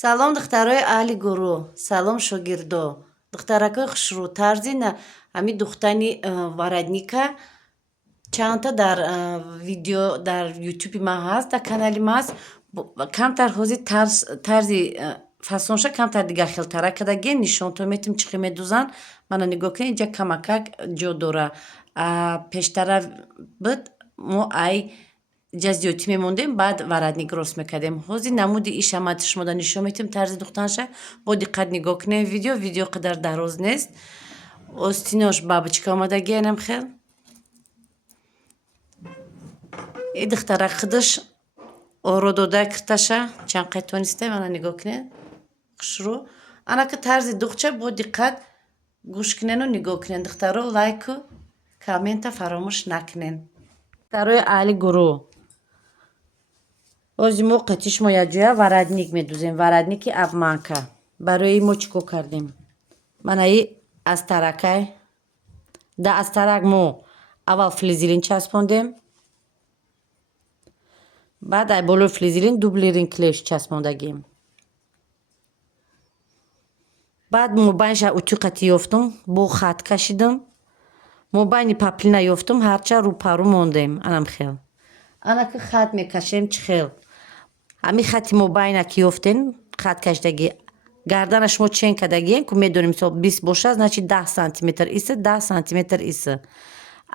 Салом, духтарои аҳли гурӯҳ. Салом, шогирдо. Духтаракои хушрӯ, тарзи ҳамин духтани варадника чандта дар видео дар ютуби ман ҳаст, дар канали ман ҳаст. Камтар ҳозир тарзи фасонша камтар дигар хелтарак кардагиен. Нишонто метим чӣ хел медӯзанд. Мана нигоҳ кунед, инҷа камакак ҷо дора. Пештара буд мо ай ҷа зиёдтӣ мемондем, баъд варадник рост мекардем. Ҳозир намуди иша ман шумода нишон метим тарзи духтанша. Бо диққат нигоҳ кунем видео қадар дароз нест. Остинош бабочка омадагиенам хел. И духтарак худаш оро дода кирташа чанд қайтонисте. Мана нигоҳ кунед. Хушрӯ. Анака тарзи духча бо диққат гӯш кунену нигоҳ кунед. Духтаро лайку коммента фаромӯш накунед. Духтарои аҳли гурӯҳ. Ҳозир мо қати шумо якҷоя варадник медӯзем. Варадники обманка. Барои мо чӣ кор кардем? Мана и астаракай. Да астарак мо аввал флизелин часпондем. Баъд ай болои флизелин дублерин клеш часпондагем. баъд мобайнша утюқати ёфтум, бо хат кашидам. Мобайни паплина ёфтум, ҳарча рӯпарӯ мондем. Анам хел. Анаки хат мекашем чӣ хел? Ҳамин хати мобайна ки ёфтем, хат кашидагӣ. Гардана шумо чен кардагиен, ку медонем мисол 20 бошад, значит 10 сантиметр иса, 10 сантиметр иса.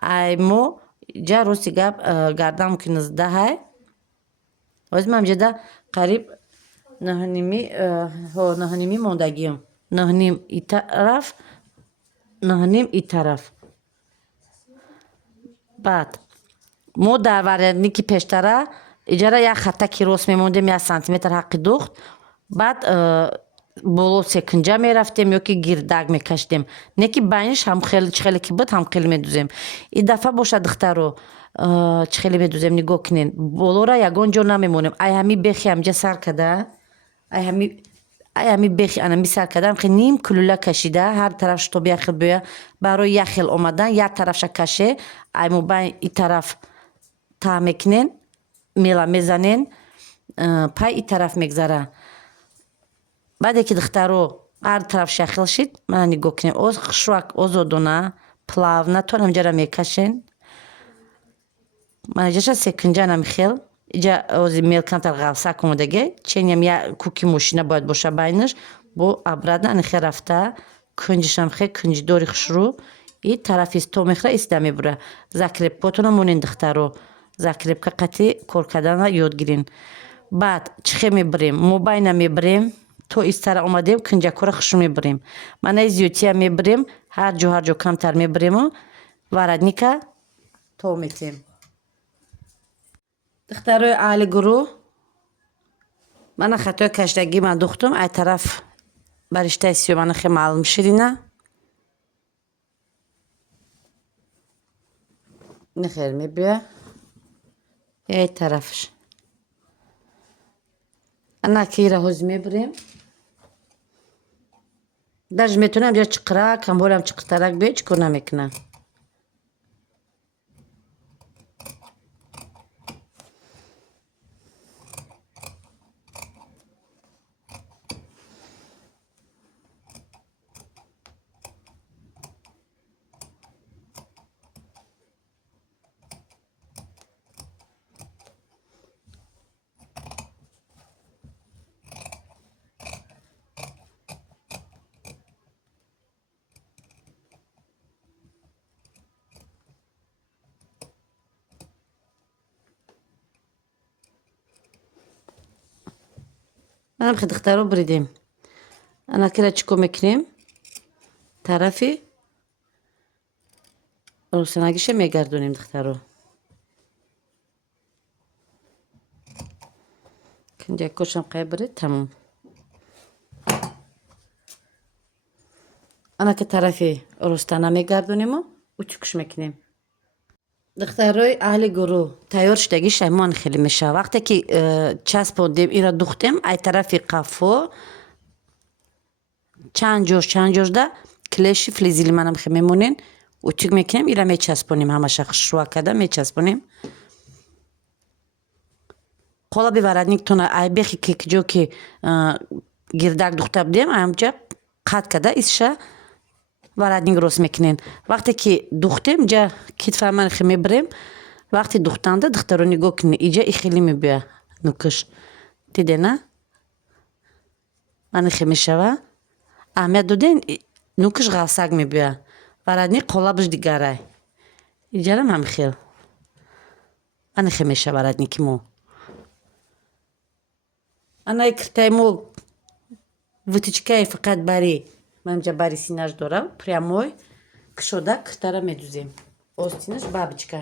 Ай мо ҷа рости гап гардан ки 19. Ҳозир ман ҷада қариб 9 мондагием. 9 и тараф, 9 и тараф. Баъд мо дар варадники пештара иҷара як хаттаки рост мемондем 1 сантиметр ҳаққи духт. Баъд боло секунҷа мерафтем ё ки гирдак мекашидем. Не ки байниш ҳам хеле чӣ хеле ки буд ҳам хеле медӯзем. И дафъа боша духтаро чӣ хеле медӯзем нигоҳ кунед. Болора ягон ҷо намемонем. Ай ҳами бехи ҳамҷа сар карда. Ай ҳами бехи анами сар карда ҳамхел ним кулула кашида ҳар тараф штоб як хел боя. Барои як хел омадан як тарафша каше. Ай мобайн и тараф та мекунен, мела мезанен, пай и тараф мегзара. Баъде ки духтаро ҳар тарафш як хел шид, мана нигоҳ кунем. Хушрӯак озодона, плавна то ҳамҷара мекашен. Мана ҷаша секунҷа намихел. Иҷа ҳозир мел камтар ғафсак омадаге. Ченям як куки мошина бояд боша байнаш. Бо обратно анихел рафта кунҷишам хел кунҷидори хушрӯ. И тарафи сто мехра иста мебура. Закрепкотона монен духтаро. Закрепка қати кор кардана ёд гирин. Баъд чӣ хел мебирем? Мобайна мебирем. То истара омадем кунҷакора хушрӯ мебирем. Мана зиёдтия мебирем. Ҳар ҷо камтар мебирему. Варадника то метем. Духтарои аҳли гурӯҳ. Мана хатои кашидагӣ ман духтум. Ай тараф ба риштаи сиё мана хел маълум ширина. Нехел мебия. Ай тарафш. Ана ки ира ҳозир мебирем. Даже метавонам ҷа чиқрак, камболам чиқртарак бе, чӣ кор намекуна. Манам хе духтаро биридем. Анакира чӣ кор мекунем? Тарафи рӯсанагиша мегардонем духтаро. Кунҷакошам қай бирид тамом. Анаки тарафи рӯстана мегардонему утюкш мекунем. Духтарои аҳли гурӯҳ, тайёр шудагӣ шаймон хеле мешавад. Вақте ки часпондем ира духтем, ай тарафи қафо чанд ҷошда клеши флизели манам хел мемонен. Утюг мекунем, ира мечаспонем, ҳамаша хушрӯак карда мечаспонем. Кола биварадник тона ай бехи ки ҷо ки гирдак духта будем амҷа қат када исша варадник рост мекунем. Вақте ки духтем ҷа китфаманхи мебирем. Вақти духтанда духтаро нигоҳ кунед иҷа ихеле мебия нукуш дидена манихе мешава аҳамият доден нукуш ғалсак мебия варадник қолабаш дигарай иҷарам ҳамихел манихе меша варадники мо анаи киртаи мо вытичкаи фақат бари манҷа бари синаш дора прямой кушода киртара медузем остинаш бабочка